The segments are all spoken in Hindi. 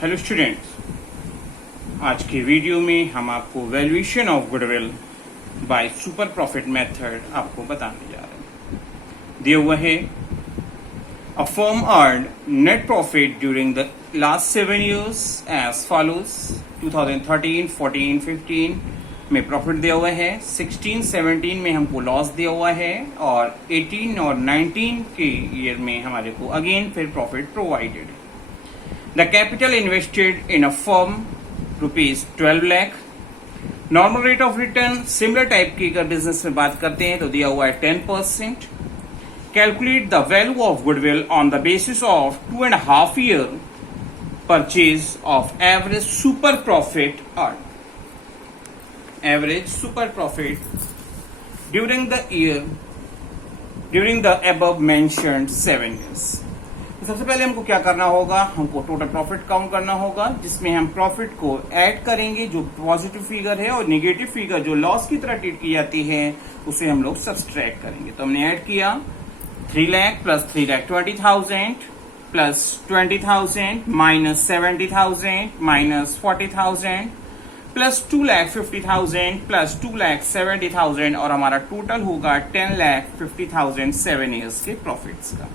हेलो स्टूडेंट्स, आज की वीडियो में हम आपको valuation of goodwill by super profit method आपको बताने जा रहे हैं। दिया हुआ है a firm earned net profit during the last 7 years as follows. 2013, 14, 15 में प्रॉफिट दिया हुआ है, 16, 17 में हमको लॉस दिया हुआ है और 18 और 19 के ईयर में हमारे को अगेन फिर प्रॉफिट प्रोवाइडेड है। The capital invested in a firm rupees 12 lakh. Normal rate of return similar type की अगर बिजनेस में बात करते हैं तो दिया हुआ है 10%. Calculate the value of goodwill on the basis of 2.5 year purchase of average super profit earned. Average super profit during the above mentioned 7 years. सबसे पहले हमको क्या करना होगा, हमको टोटल प्रॉफिट काउंट करना होगा, जिसमें हम प्रॉफिट को ऐड करेंगे जो पॉजिटिव फिगर है और नेगेटिव फिगर जो लॉस की तरह ट्रीट की जाती है उसे हम लोग सब्सट्रैक्ट करेंगे। तो हमने ऐड किया 3 lakh plus 3 lakh 20,000 plus 20,000 minus 70,000 minus 40,000 plus 2 lakh 50,000 plus 2 lakh 70,000 और हमारा टोटल होगा 10 लाख 50,000 7 ईयर्स के प्रॉफिट्स का।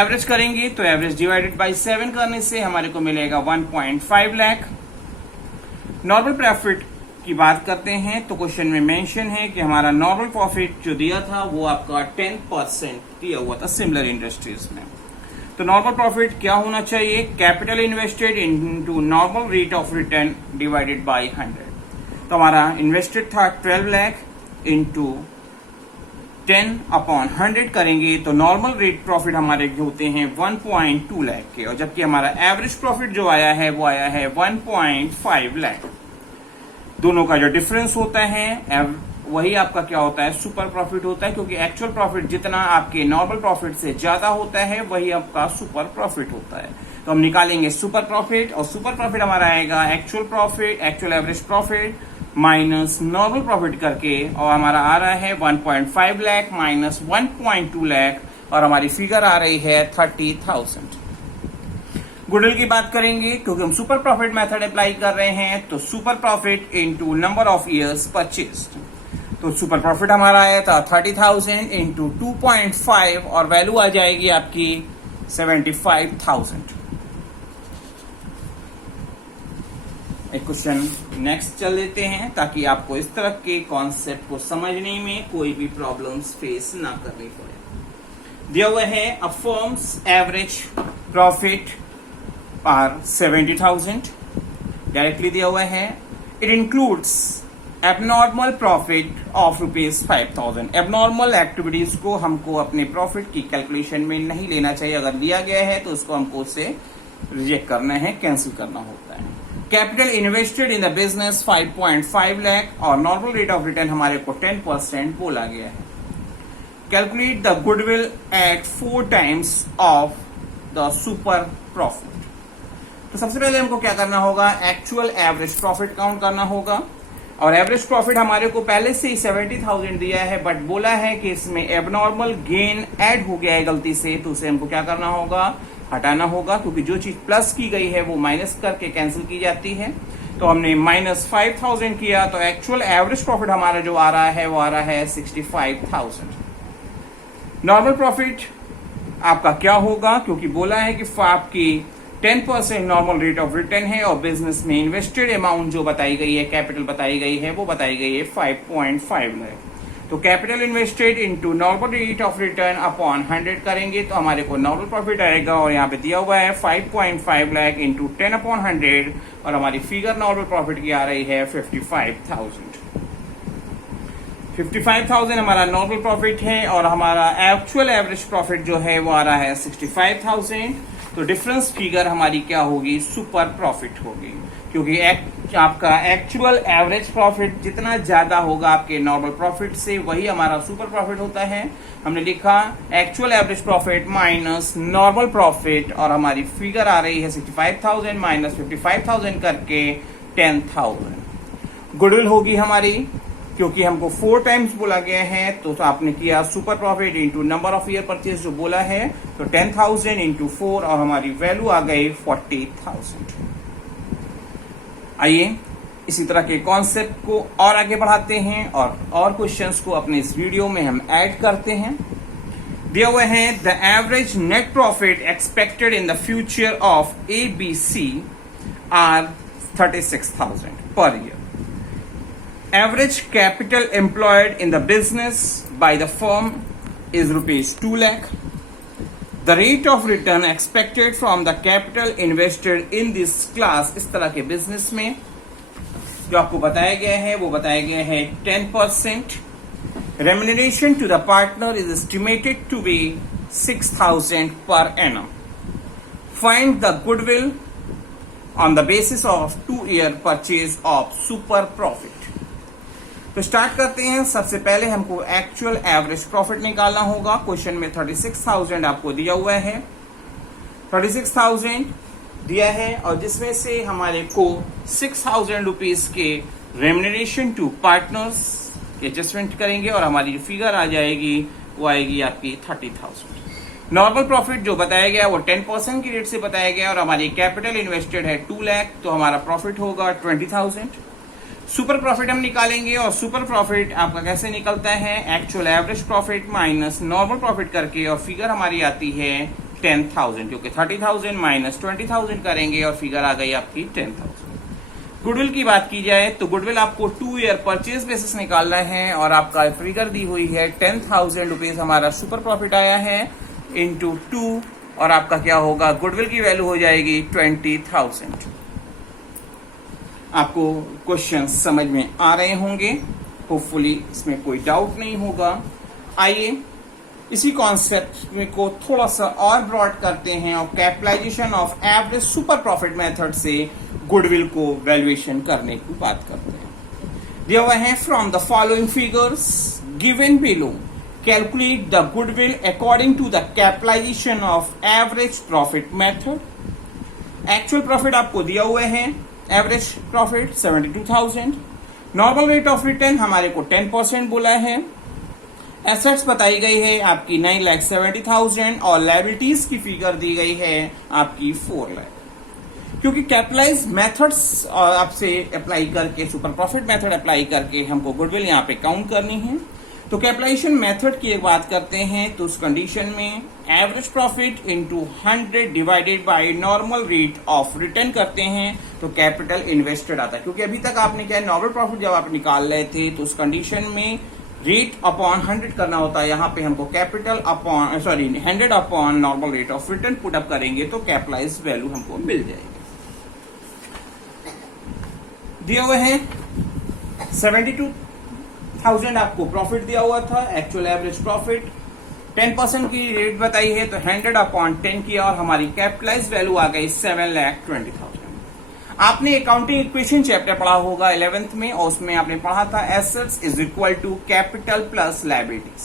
एवरेज करेंगे तो एवरेज डिवाइडेड बाय 7 करने से हमारे को मिलेगा 1.5 लाख। नॉर्मल प्रॉफिट की बात करते हैं तो क्वेश्चन में मेंशन है कि हमारा नॉर्मल प्रॉफिट जो दिया था वो आपका 10% दिया हुआ था सिमिलर इंडस्ट्रीज में। तो नॉर्मल प्रॉफिट क्या होना चाहिए, capital invested into normal rate of return divided by 100। तो हमारा इन्वेस्टेड था 12 लाख इंटू 10/100 करेंगे तो नॉर्मल रेट प्रॉफिट हमारे होते हैं 1.2 लाख के, और जबकि हमारा एवरेज प्रॉफिट जो आया है वो आया है 1.5 लाख। दोनों का जो डिफरेंस होता है वही आपका क्या होता है, सुपर प्रॉफिट होता है, क्योंकि एक्चुअल प्रॉफिट जितना आपके नॉर्मल प्रॉफिट से ज्यादा होता है वही आपका सुपर प्रॉफिट होता है। तो हम निकालेंगे सुपर प्रॉफिट, और सुपर प्रॉफिट हमारा आएगा actual profit, actual average profit minus normal profit करके, और हमारा आ रहा है 1.5 लाख माइनस 1.2 लाख और हमारी फिगर आ रही है 30,000। गुडविल की बात करेंगे क्योंकि हम सुपर प्रॉफिट मेथड अप्लाई कर रहे हैं, तो super profit into number of years purchased. तो सुपर प्रॉफिट हमारा आया था 30,000 इंटू 2.5 और वैल्यू आ जाएगी आपकी 75,000। एक क्वेश्चन नेक्स्ट चल लेते हैं ताकि आपको इस तरह के कॉन्सेप्ट को समझने में कोई भी प्रॉब्लम्स फेस ना करनी पड़े। दिया हुआ है a firm's average profit are 70,000, directly दिया हुआ है। It includes abnormal profit of ₹5,000। Abnormal activities को हमको अपने प्रॉफिट की कैलकुलेशन में नहीं लेना चाहिए, अगर लिया गया है तो उसको हमको उससे रिजेक्ट करना है, कैंसिल करना होता है। Capital invested in the business 5.5 lakh और नॉर्मल रेट ऑफ रिटर्न हमारे को 10% बोला गया है। Calculate the goodwill at 4 times of the super profit. तो सबसे पहले हमको क्या करना होगा, एक्चुअल एवरेज प्रॉफिट काउंट करना होगा, और एवरेज प्रॉफिट हमारे को पहले से ही 70,000 दिया है, बट बोला है कि इसमें एबनॉर्मल गेन ऐड हो गया है गलती से, तो उसे हमको क्या करना होगा, हटाना होगा, क्योंकि जो चीज प्लस की गई है वो माइनस करके कैंसिल की जाती है। तो हमने -5,000 किया, तो एक्चुअल एवरेज प्रॉफिट हमारा जो आ रहा है वो आ रहा है 65,000। नॉर्मल प्रॉफिट आपका क्या होगा, क्योंकि बोला है कि आपकी 10% नॉर्मल रेट ऑफ रिटर्न है और बिजनेस में इन्वेस्टेड अमाउंट जो बताई गई है, कैपिटल बताई गई है, वो बताई गई है 5.5 लाख। तो capital invested into normal rate of return upon 100 करेंगे तो हमारे को नॉर्मल प्रॉफिट आएगा, और यहाँ पे दिया हुआ है 5.5 लाख इंटू 10/100 और हमारी फिगर नॉर्मल प्रॉफिट की आ रही है 55,000। 55,000 हमारा नॉर्मल प्रॉफिट है और हमारा एक्चुअल एवरेज प्रॉफिट जो है वो आ रहा है 65,000। तो डिफरेंस फिगर हमारी क्या होगी, सुपर प्रॉफिट होगी, क्योंकि आपका एक्चुअल एवरेज प्रॉफिट जितना ज्यादा होगा आपके नॉर्मल प्रॉफिट से वही हमारा सुपर प्रॉफिट होता है। हमने लिखा actual average profit minus normal profit और हमारी फिगर आ रही है 65,000 माइनस 55,000 करके 10,000। गुडविल होगी हमारी क्योंकि हमको 4 टाइम्स बोला गया है, तो आपने किया super profit into number of year purchase जो बोला है, तो 10,000 इंटू 4 और हमारी वैल्यू आ गई 40,000। आइए इसी तरह के कॉन्सेप्ट को और आगे बढ़ाते हैं और क्वेश्चंस को अपने इस वीडियो में हम ऐड करते हैं। दिया हुआ है the average net profit expected in the future of ABC are 36,000 पर year. Average capital employed in the business by the firm is rupees 2 lakh. The rate of return expected from the capital invested in this class, इस तरह के बिजनेस में जो आपको बताया गया है वो बताया गया है 10%. Remuneration to the partner is estimated to be 6,000 per annum. Find the goodwill on the basis of 2-year purchase of super profit. तो स्टार्ट करते हैं। सबसे पहले हमको एक्चुअल एवरेज प्रॉफिट निकालना होगा। क्वेश्चन में 36,000 आपको दिया हुआ है, 36,000 दिया है और जिसमें से हमारे को 6,000 रुपीज के रेम्यूनरेशन टू पार्टनर्स के एडजस्टमेंट करेंगे और हमारी फिगर आ जाएगी वो आएगी आपकी 30,000। नॉर्मल प्रॉफिट जो बताया गया वो 10% की रेट से बताया गया और हमारी कैपिटल इन्वेस्टेड है 2 लाख, तो हमारा प्रॉफिट होगा 20,000। सुपर प्रॉफिट हम निकालेंगे और सुपर प्रॉफिट आपका कैसे निकलता है, actual average profit minus normal profit करके और फिगर हमारी आती है 10,000, क्योंकि 30,000 माइनस 20,000 करेंगे और फिगर आ गई आपकी 10,000। गुडविल की बात की जाए तो गुडविल आपको 2 ईयर परचेज बेसिस निकालना है और आपका फिगर दी हुई है 10,000 रुपीज हमारा सुपर प्रॉफिट आया है इंटू 2 और आपका क्या होगा, गुडविल की वैल्यू हो जाएगी 20,000। आपको क्वेश्चन समझ में आ रहे होंगे, होपफुली इसमें कोई डाउट नहीं होगा। आइए इसी कॉन्सेप्ट में को थोड़ा सा और ब्रॉड करते हैं और capitalisation of average super profit method से गुडविल को वैल्यूएशन करने की बात करते हैं। दिया हुआ है from the following figures given below calculate the goodwill according to the capitalization of average profit method. Actual profit आपको दिया हुआ है, average profit 72,000, normal rate of return हमारे को 10% बोला है, एसेट्स बताई गई है आपकी 9,70,000 और लायबिलिटीज की फिगर दी गई है आपकी 4 लाख। क्योंकि कैपिटलाइज मेथड्स आपसे अप्लाई करके सुपर प्रॉफिट मेथड अप्लाई करके हमको गुडविल यहाँ पे काउंट करनी है, तो कैपिटलाइजेशन मेथड की एक बात करते हैं तो उस कंडीशन में average profit into 100 divided by normal rate of return करते हैं तो कैपिटल इन्वेस्टेड आता है। क्योंकि अभी तक आपने क्या नॉर्मल प्रॉफिट जब आप निकाल रहे थे तो उस कंडीशन में रेट अपॉन 100 करना होता है, यहाँ पे हमको capital upon 100 upon normal rate of return put up करेंगे तो कैपिटलाइज वैल्यू हमको मिल जाएगी। दिए हुए हैं 72,000 आपको प्रॉफिट दिया हुआ था, एक्चुअल एवरेज प्रॉफिट 10% की रेट बताई है तो 100 अपॉन 10 किया और हमारी कैपिटलाइज वैल्यू आ गई 7,20,000। आपने अकाउंटिंग इक्वेशन चैप्टर पढ़ा होगा 11th में और उसमें आपने पढ़ा था assets is equal to capital plus liabilities.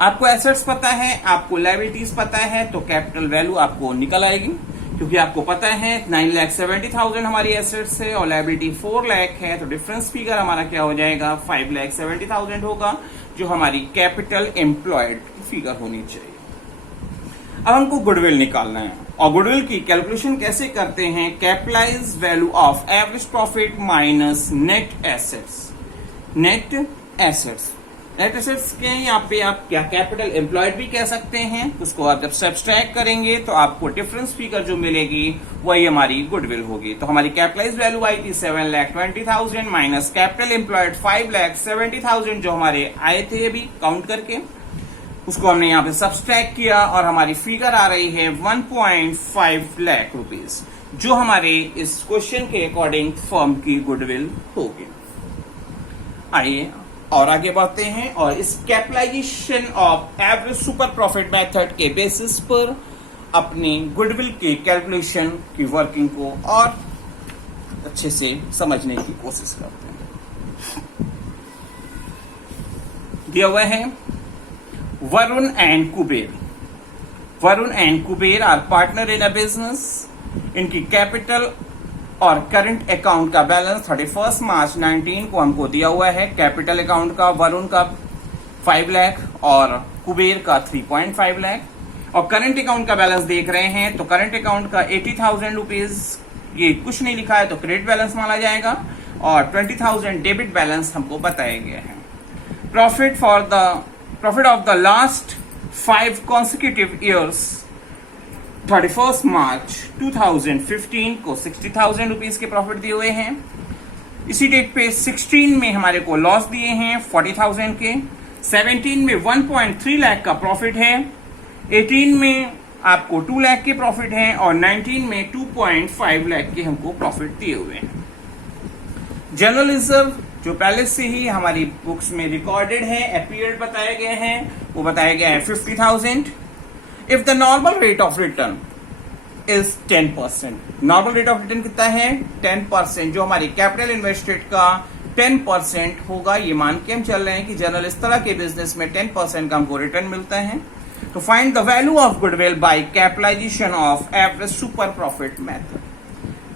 आपको एसेट्स पता है, आपको लायबिलिटीज पता है तो कैपिटल वैल्यू आपको निकल आएगी, क्योंकि आपको पता है 9,70,000 हमारी एसेट्स है और लायबिलिटी 4 लाख है, तो डिफरेंस फिगर हमारा क्या हो जाएगा 5,70,000 होगा, जो हमारी कैपिटल एम्प्लॉयड फिगर होनी चाहिए। अब हमको गुडविल निकालना है और गुडविल की कैलकुलेशन कैसे करते हैं, capitalize value of average profit minus net assets. Net assets के यहाँ पे आप क्या कैपिटल एम्प्लॉयड भी कह सकते हैं, उसको आप जब सब्सट्रैक्ट करेंगे तो आपको डिफरेंस फिगर जो मिलेगी वही हमारी गुडविल होगी। तो हमारी कैपिटलाइज वैल्यू आई थी 7,20,000 माइनस कैपिटल एम्प्लॉयड 5,70,000 जो हमारे आए थे अभी काउंट करके, उसको हमने यहाँ पे सब्सट्रैक्ट किया और हमारी फिगर आ रही है 1.5 लाख रुपीज, जो हमारे इस क्वेश्चन के अकॉर्डिंग फर्म की गुडविल होगी। आइए और आगे बढ़ते हैं और इस capitalisation of average super profit method के बेसिस पर अपनी गुडविल की कैलकुलेशन की वर्किंग को और अच्छे से समझने की कोशिश करते हैं। दिया हुआ है Varun and Kuber. Varun and Kuber are partner in a business. इनकी कैपिटल और करंट अकाउंट का बैलेंस 31 मार्च 19 को हमको दिया हुआ है। कैपिटल अकाउंट का वरुण का 5 लाख और कुबेर का 3.5 लाख। और करंट अकाउंट का बैलेंस देख रहे हैं तो करंट अकाउंट का 80,000 रुपीज ये कुछ नहीं लिखा है तो क्रेडिट बैलेंस माना जाएगा और 20,000 डेबिट बैलेंस हमको बताया गया है। Profit of the last 5 consecutive years 31 मार्च 2015 को 60,000 रुपीज के प्रॉफिट दिए हुए हैं। इसी डेट पे 16 में हमारे को लॉस दिए हैं 40,000 के, 17 में 1.3 लाख का प्रॉफिट है, 18 में आपको 2 लाख के प्रॉफिट है और 19 में 2.5 लाख के हमको प्रॉफिट दिए हुए हैं। जनरल रिजर्व जो पहले से ही हमारी बुक्स में रिकॉर्डेड है, अपीयर्ड बताए गए हैं, वो बताया गया है 50,000। If the normal rate of return is 10%, normal rate of return कितना है 10%, जो हमारी कैपिटल इन्वेस्टेड का 10% होगा। ये मान के हम चल रहे हैं कि जनरल इस तरह के बिजनेस में 10% का हमको रिटर्न मिलता है। तो find the value of goodwill by capitalisation of average super profit method.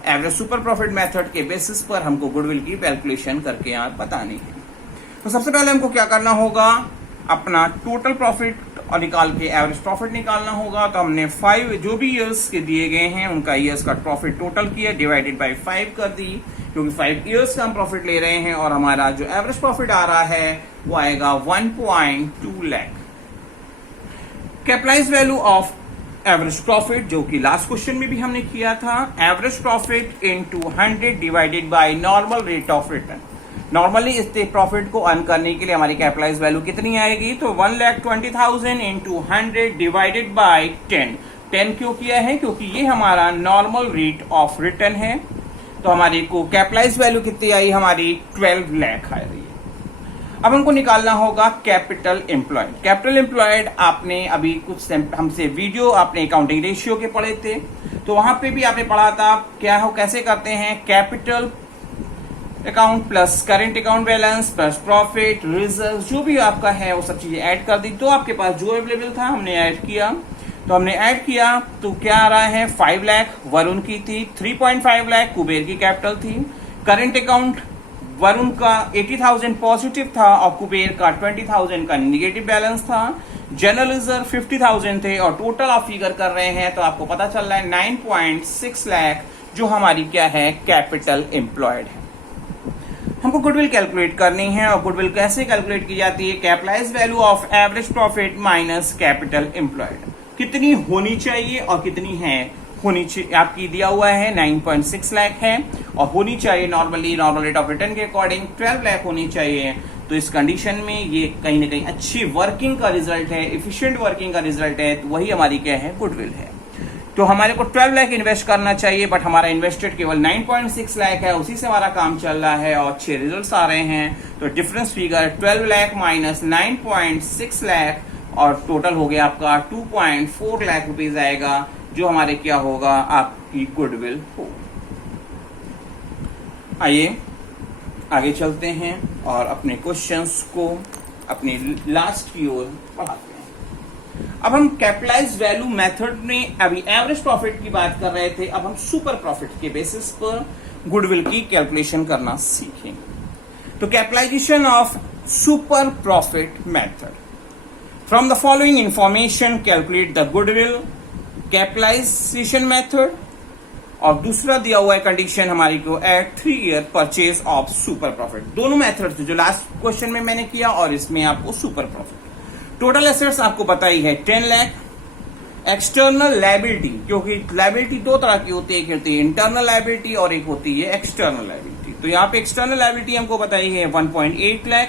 Average super profit method के बेसिस पर हमको गुडविल की कैलकुलेशन करके यहाँ बतानी है। तो सबसे पहले हमको क्या करना होगा, अपना टोटल प्रॉफिट और निकाल के एवरेज प्रॉफिट निकालना होगा। तो हमने 5 जो भी ईयर्स के दिए गए हैं उनका ईयर्स का प्रॉफिट टोटल किया, डिवाइडेड बाय 5 कर दी, क्योंकि 5 ईयर्स का हम प्रॉफिट ले रहे हैं और हमारा जो एवरेज प्रॉफिट आ रहा है वो आएगा 1.2 lakh. Capitalise value of average profit जो कि लास्ट क्वेश्चन में भी हमने किया था, average profit into 100 divided by normal rate of return. Normally इस प्रॉफिट को अर्न करने के लिए हमारी कैपिटलाइज वैल्यू कितनी आएगी, तो 1,20,000 इंटू 100 डिवाइडेड बाय 10। 10 क्यों किया है, क्योंकि ये हमारा नॉर्मल रेट ऑफ रिटर्न है। तो हमारी को कैपिटलाइज वैल्यू कितनी आई, हमारी 12 लाख आ रही है। अब हमको निकालना होगा कैपिटल एम्प्लॉयड। कैपिटल एम्प्लॉयड आपने अभी कुछ हमसे वीडियो आपने अकाउंटिंग रेशियो के पढ़े थे, तो वहां पे भी आपने पढ़ा था क्या हो कैसे करते हैं, capital account plus current account balance plus profit reserve जो भी आपका है वो सब चीजें ऐड कर दी। तो आपके पास जो अवेलेबल था हमने ऐड किया, तो हमने ऐड किया तो क्या आ रहा है 5 लाख वरुण की थी, 3.5 लाख कुबेर की कैपिटल थी। करेंट अकाउंट वरुण का 80,000 पॉजिटिव था और कुबेर का 20,000 का निगेटिव बैलेंस था। जनरल रिजर्व 50,000 थे और टोटल आप फिगर कर रहे हैं तो आपको पता चल रहा है 9.6 लाख जो हमारी क्या है कैपिटल एम्प्लॉयड है। हमको गुडविल कैलकुलेट करनी है और गुडविल कैसे कैलकुलेट की जाती है, capitalise value of average profit minus capital employed. कितनी होनी चाहिए और कितनी है होनी चाहिए, आपकी दिया हुआ है 9.6 लाख है और होनी चाहिए normally normal rate of return के अकॉर्डिंग 12 लाख होनी चाहिए। तो इस कंडीशन में ये कहीं ना कहीं अच्छी वर्किंग का रिजल्ट है, इफिशिएंट वर्किंग का रिजल्ट है, तो वही हमारी क्या है गुडविल है। तो हमारे को 12 लाख इन्वेस्ट करना चाहिए बट हमारा इन्वेस्टेड केवल 9.6 लाख है, उसी से हमारा काम चल रहा है और अच्छे रिजल्ट्स आ रहे हैं। तो difference figure 12 lakh minus 9.6 lakh और टोटल हो गया आपका 2.4 लाख रुपीज आएगा, जो हमारे क्या होगा आपकी गुडविल हो। आइए आगे चलते हैं और अपने क्वेश्चंस को अपने लास्ट की ओर बढ़ाते हैं। अब हम कैपिटलाइज वैल्यू मेथड में अभी एवरेज प्रॉफिट की बात कर रहे थे, अब हम सुपर प्रॉफिट के बेसिस पर गुडविल की कैलकुलेशन करना सीखेंगे। तो capitalisation of super profit method, from the following information calculate the goodwill capitalisation method. और दूसरा दिया हुआ है कंडीशन हमारी को at 3 year purchase of super profit. दोनों मेथड जो लास्ट क्वेश्चन में मैंने किया और इसमें आपको सुपर प्रॉफिट। टोटल एसेट्स आपको बताई है 10 लाख। एक्सटर्नल लायबिलिटी, क्योंकि लायबिलिटी दो तरह की होती है, एक होती है इंटरनल लायबिलिटी और एक होती है एक्सटर्नल लायबिलिटी। तो यहाँ पे एक्सटर्नल लायबिलिटी हमको बताई है 1.8 lakh.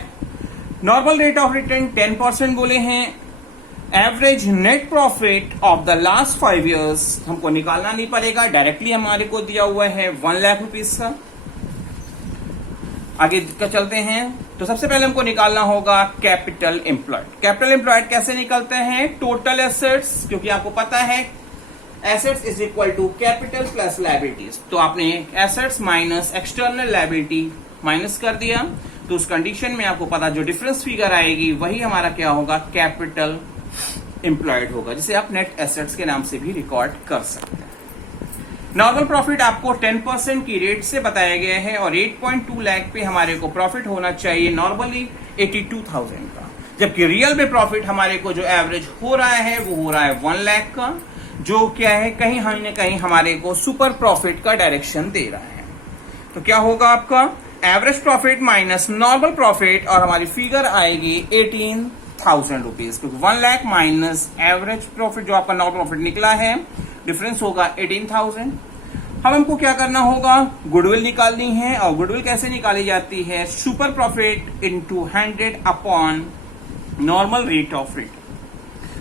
Normal rate of return 10% बोले हैं। Average net profit of the last 5 years हमको निकालना नहीं पड़ेगा, डायरेक्टली हमारे को दिया हुआ है 1 लाख रुपीज का। आगे चलते हैं तो सबसे पहले हमको निकालना होगा कैपिटल एम्प्लॉयड। कैपिटल एम्प्लॉयड कैसे निकलते हैं, टोटल एसेट्स, क्योंकि आपको पता है assets is equal to capital plus liabilities. तो आपने assets minus external liability minus कर दिया, तो उस कंडीशन में आपको पता जो डिफरेंस फिगर आएगी वही हमारा क्या होगा कैपिटल एम्प्लॉयड होगा, जिसे आप नेट एसेट्स के नाम से भी रिकॉर्ड कर सकते हैं। नॉर्मल प्रॉफिट आपको 10% की रेट से बताया गया है और 8.2 लाख पे हमारे को प्रॉफिट होना चाहिए नॉर्मली 82,000 का, जबकि रियल में प्रॉफिट हमारे को जो एवरेज हो रहा है वो हो रहा है 1 लाख का, जो क्या है कहीं न कहीं हमारे को सुपर प्रॉफिट का डायरेक्शन दे रहा है। तो क्या होगा आपका average profit minus normal profit और हमारी फिगर आएगी 18,000 रुपीज, क्योंकि 1 लाख माइनस एवरेज प्रॉफिट जो आपका नॉर्मल प्रॉफिट निकला है डिफरेंस होगा 18,000। अब हमको क्या करना होगा, गुडविल निकालनी है। और गुडविल कैसे निकाली जाती है, super profit into 100 upon normal rate of return.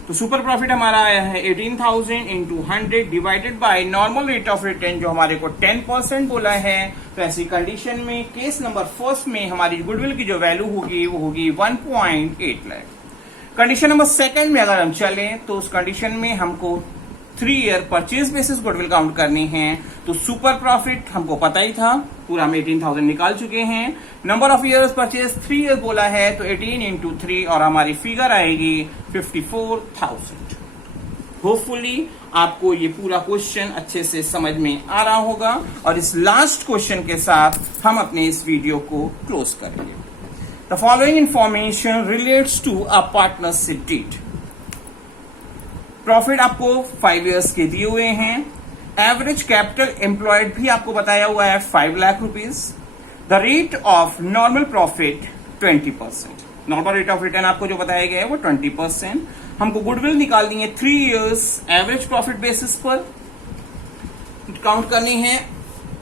तो सुपर प्रॉफिट हमारा आया है 18,000 into 100 divided by normal rate of return जो हमारे को 10% बोला है। तो ऐसी कंडीशन में केस नंबर फर्स्ट में हमारी गुडविल की जो वैल्यू होगी वो होगी 1.8 लाख। कंडीशन नंबर सेकंड में अगर हम चलें तो उस कंडीशन में हमको 3 year purchase basis goodwill count करनी है। तो सुपर प्रॉफिट हमको पता ही था, पूरा हम 18,000 निकाल चुके हैं। Number of years purchase 3 year बोला है, तो 18 इंटू 3 और हमारी फिगर आएगी 54,000। होपफुली आपको ये पूरा क्वेश्चन अच्छे से समझ में आ रहा होगा और इस लास्ट क्वेश्चन के साथ हम अपने इस वीडियो को क्लोज करेंगे। The following information relates to a partnership deed. Profit आपको 5 इयर्स के दिए हुए हैं। एवरेज कैपिटल एम्प्लॉयड भी आपको बताया हुआ है 5 lakh rupees. The rate of normal profit 20%। Normal rate of return आपको जो बताया गया है वो 20%। हमको गुडविल निकालनी है 3 इयर्स एवरेज प्रॉफिट बेसिस पर काउंट करनी है।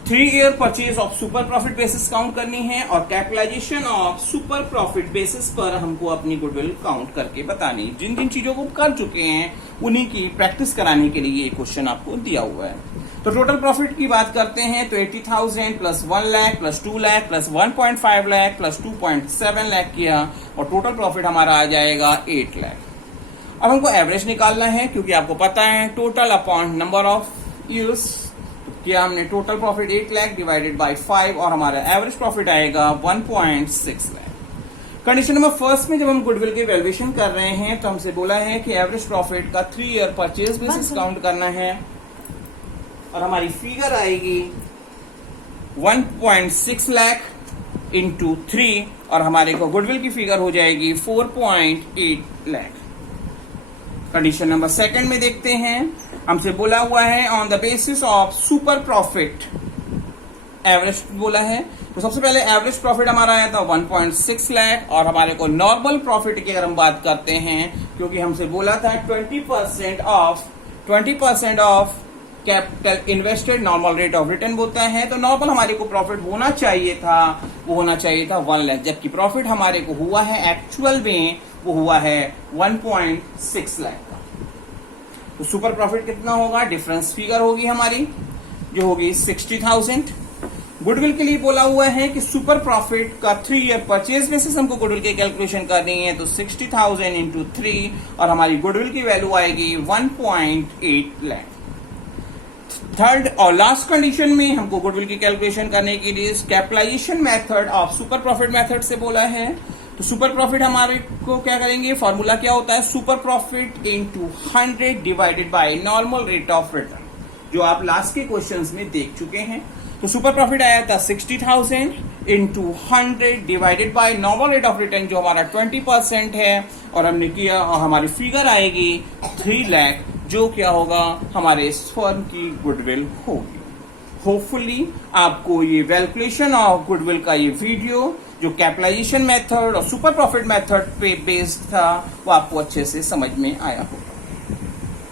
3 year purchase of super profit basis count करनी है और capitalisation of super profit basis पर हमको अपनी गुडविल काउंट करके बतानी। जिन जिन चीजों को कर चुके हैं उन्हीं की प्रैक्टिस कराने के लिए ये क्वेश्चन आपको दिया हुआ है। तो टोटल प्रॉफिट की बात करते हैं तो 80,000 plus 1 lakh plus 2 lakh plus 1.5 lakh plus 2.7 lakh किया और टोटल प्रॉफिट हमारा आ जाएगा 8 लाख। अब हमको एवरेज निकालना है, क्योंकि आपको पता है total upon number of years किया हमने। Total profit 8 lakh divided by 5 और हमारा एवरेज प्रॉफिट आएगा 1.6 लाख। कंडीशन नंबर फर्स्ट में जब हम गुडविल की वैल्यूएशन कर रहे हैं तो हमसे बोला है कि एवरेज प्रॉफिट का 3 ईयर परचेज बेसिस काउंट करना है और हमारी फिगर आएगी 1.6 लाख इंटू 3 और हमारे को गुडविल की फिगर हो जाएगी 4.8 लाख। कंडीशन नंबर सेकंड में देखते हैं, हमसे बोला हुआ है on the basis of super profit average बोला है। तो सबसे पहले एवरेज प्रॉफिट हमारा आया था 1.6 लाख और हमारे को नॉर्मल प्रॉफिट की अगर हम बात करते हैं, क्योंकि हमसे बोला था 20% of capital invested normal rate of return बोलता है। तो नॉर्मल हमारे को प्रॉफिट होना चाहिए था, वो होना चाहिए था 1 लाख, जबकि प्रॉफिट हमारे को हुआ है एक्चुअल में वो हुआ है 1.6 लाख का। तो सुपर प्रॉफिट कितना होगा, डिफरेंस फिगर होगी हमारी जो होगी 60,000। गुडविल के लिए बोला हुआ है कि सुपर प्रॉफिट का 3 ईयर परचेज बेसिस हमको गुडविल की कैलकुलेशन करनी है। तो 60,000 इंटू 3 और हमारी गुडविल की वैल्यू आएगी 1.8 लाख। थर्ड और लास्ट कंडीशन में हमको गुडविल की कैलकुलेशन करने के लिए capitalisation method of super profit method से बोला है। तो सुपर प्रॉफिट हमारे को क्या करेंगे, फॉर्मूला क्या होता है, super profit into 100 divided by normal rate of return, जो आप लास्ट के क्वेश्चंस में देख चुके हैं। तो सुपर प्रॉफिट आया था 60,000 into 100 divided by normal rate of return जो हमारा 20% है और हमने किया और हमारी फिगर आएगी 3 लाख, जो क्या होगा हमारे इस फर्म की गुडविल होगी। होपफुली आपको ये वैल्यूएशन ऑफ गुडविल का ये वीडियो जो कैपिटलाइजेशन मेथड और सुपर प्रॉफिट मेथड पे बेस्ड था वो आपको अच्छे से समझ में आया होगा।